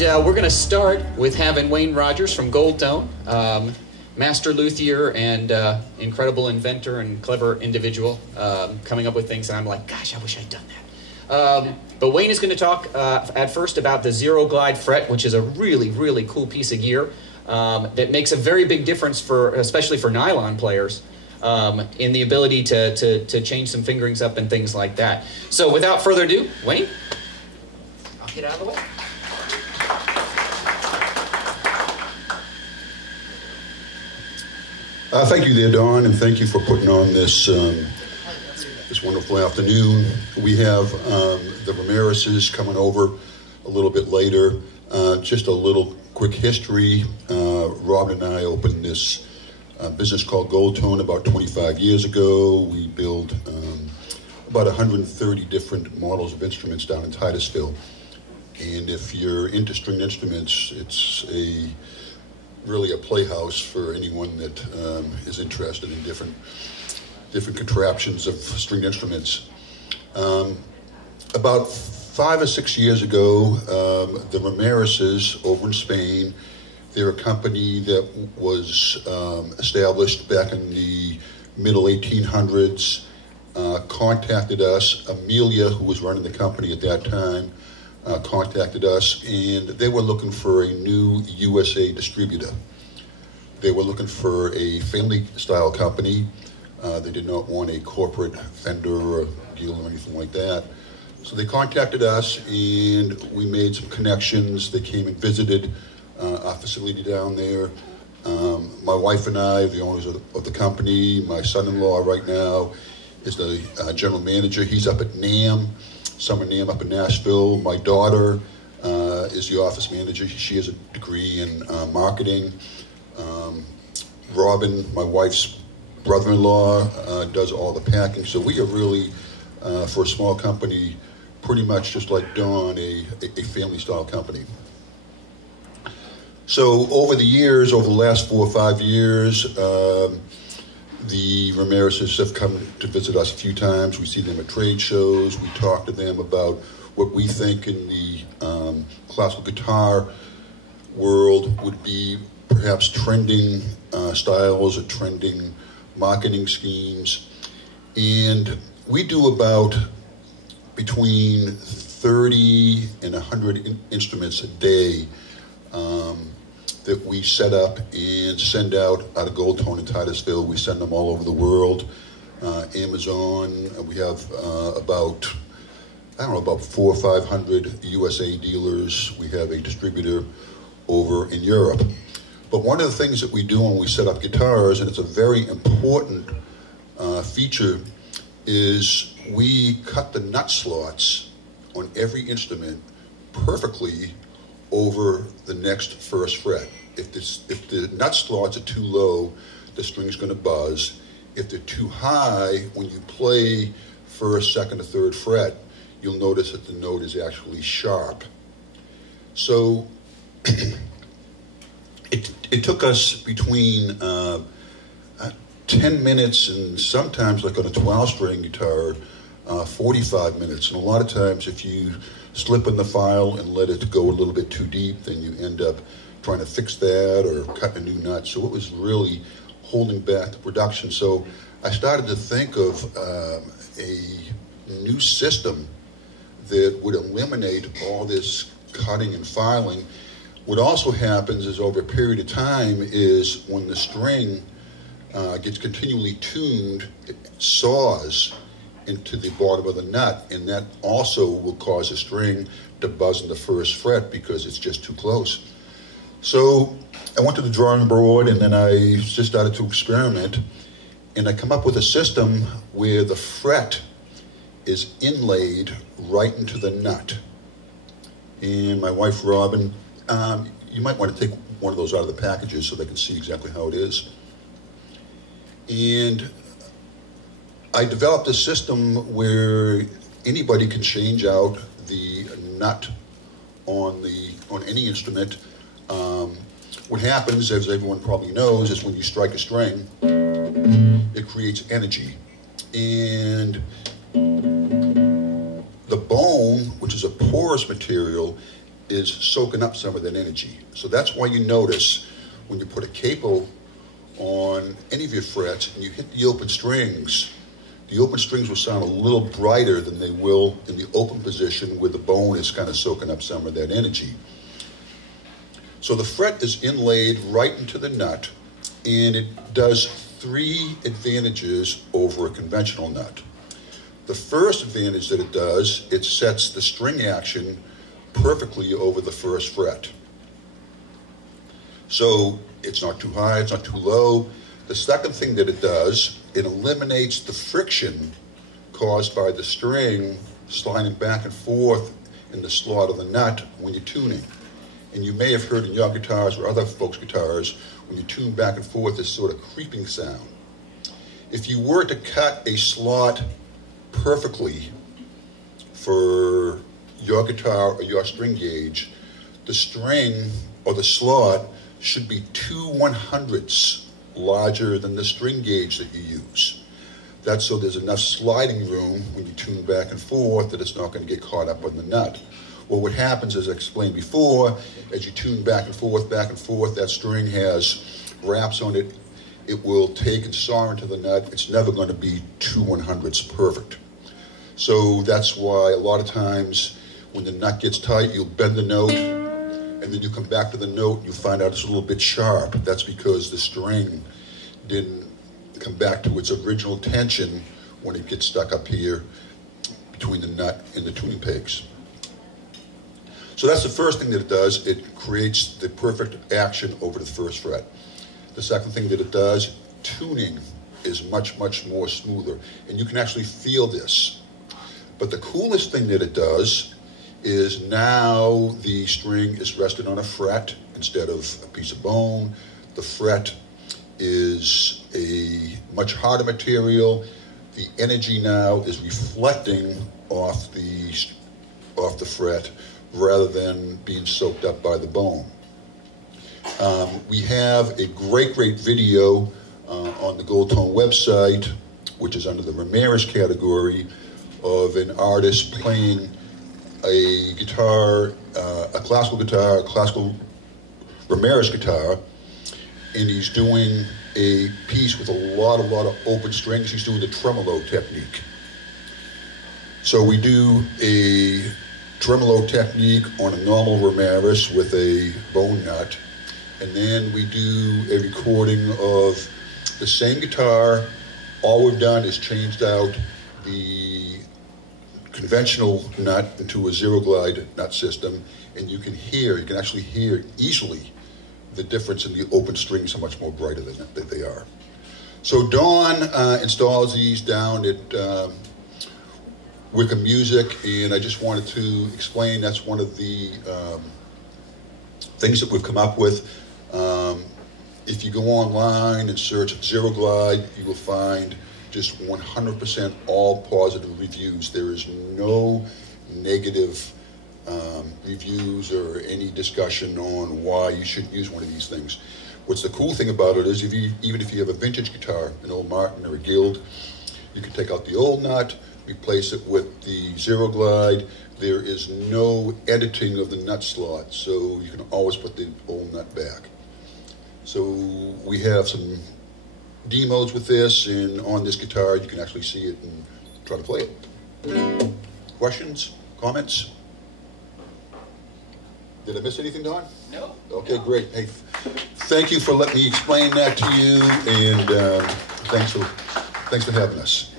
we're going to start with having Wayne Rogers from Goldtone, master luthier and incredible inventor and clever individual, coming up with things, and I'm like, gosh, I wish I'd done that. But Wayne is going to talk at first about the Zero Glide Fret, which is a really, really cool piece of gear that makes a very big difference for, especially for nylon players, in the ability to change some fingerings up and things like that. So without further ado, Wayne, I'll get out of the way. Thank you there, Don, and thank you for putting on this this wonderful afternoon. We have the Ramirez's coming over a little bit later. Just a little quick history. Rob and I opened this business called Goldtone about 25 years ago. We build about 130 different models of instruments down in Titusville. And if you're into stringed instruments, it's really a playhouse for anyone that is interested in different contraptions of stringed instruments. About 5 or 6 years ago, the Ramirez's over in Spain, they're a company that was established back in the middle 1800s, contacted us. Amelia, who was running the company at that time, contacted us, and they were looking for a new USA distributor. They were looking for a family-style company. They did not want a corporate vendor or deal or anything like that. So they contacted us, and we made some connections. They came and visited our facility down there. My wife and I, the owners of the company, my son-in-law right now is the general manager. He's up at NAMM, Summer NAMM up in Nashville. My daughter is the office manager. She has a degree in marketing. Robin, my wife's brother-in-law, does all the packing. So we are really, for a small company, pretty much just like Dawn, a family-style company. So over the years, over the last 4 or 5 years, the Ramirez's have come to visit us a few times. We see them at trade shows. We talk to them about what we think in the classical guitar world would be perhaps trending styles or trending marketing schemes. And we do about between 30 and 100 instruments a day that we set up and send out of Goldtone in Titusville. We send them all over the world. Amazon, we have about 400 or 500 USA dealers. We have a distributor over in Europe. But one of the things that we do when we set up guitars, and it's a very important feature, is we cut the nut slots on every instrument perfectly over the next first fret. If the nut slots are too low, the string's going to buzz. If they're too high, when you play first, second, or third fret, you'll notice that the note is actually sharp. So it took us between 10 minutes and sometimes, like on a 12-string guitar, 45 minutes. And a lot of times if you slip in the file and let it go a little bit too deep, then you end up trying to fix that or cut a new nut. So it was really holding back the production. So I started to think of a new system that would eliminate all this cutting and filing. What also happens is over a period of time is when the string gets continually tuned, it saws into the bottom of the nut, and that also will cause the string to buzz in the first fret because it's just too close. So I went to the drawing board, and then I just started to experiment, and I come up with a system where the fret is inlaid right into the nut. And my wife, Robin, you might want to take one of those out of the packages so they can see exactly how it is. And I developed a system where anybody can change out the nut on any instrument. What happens, as everyone probably knows, is when you strike a string, it creates energy. And the bone, which is a porous material, is soaking up some of that energy. So that's why you notice when you put a capo on any of your frets and you hit the open strings will sound a little brighter than they will in the open position where the bone is kind of soaking up some of that energy. So the fret is inlaid right into the nut, and it does 3 advantages over a conventional nut. The first advantage that it does, it sets the string action perfectly over the first fret. So it's not too high, it's not too low. The second thing that it does, it eliminates the friction caused by the string sliding back and forth in the slot of the nut when you're tuning. And you may have heard in your guitars or other folks' guitars, when you tune back and forth, this sort of creeping sound. If you were to cut a slot perfectly for your guitar or your string gauge, the string or the slot should be 2/100ths larger than the string gauge that you use. That's so there's enough sliding room when you tune back and forth that it's not going to get caught up on the nut. Well, what happens, as I explained before, as you tune back and forth, that string has wraps on it. It will take and saw into the nut. It's never going to be 2/100ths perfect. So that's why a lot of times when the nut gets tight, you'll bend the note, and then you come back to the note and you find out it's a little bit sharp. That's because the string didn't come back to its original tension when it gets stuck up here between the nut and the tuning pegs. So that's the first thing that it does. It creates the perfect action over the first fret. The second thing that it does, tuning is much, much more smoother. And you can actually feel this. But the coolest thing that it does is now the string is rested on a fret instead of a piece of bone. The fret is a much harder material. The energy now is reflecting off the fret rather than being soaked up by the bone. We have a great video on the Gold Tone website, which is under the Ramirez category, of an artist playing a guitar, a classical Ramirez guitar, and he's doing a piece with a lot of open strings. He's doing the tremolo technique. So we do a tremolo technique on a normal Ramirez with a bone nut, and then we do a recording of the same guitar. All we've done is changed out the conventional nut into a zero glide nut system, and you can actually hear easily the difference in the open strings, how much more brighter than they are. So Dawn installs these down at Wickham Music, and I just wanted to explain that's one of the things that we've come up with. If you go online and search Zero Glide, you will find just 100% all positive reviews. There is no negative reviews or any discussion on why you shouldn't use one of these things. What's the cool thing about it is even if you have a vintage guitar, an old Martin or a Guild, you can take out the old nut, replace it with the Zero Glide. There is no editing of the nut slot, so you can always put the old nut back. So we have some demos with this, and on this guitar you can actually see it and try to play it. Questions? Comments? Did I miss anything, Don? No. Okay, great. Hey, thank you for letting me explain that to you, and thanks for having us.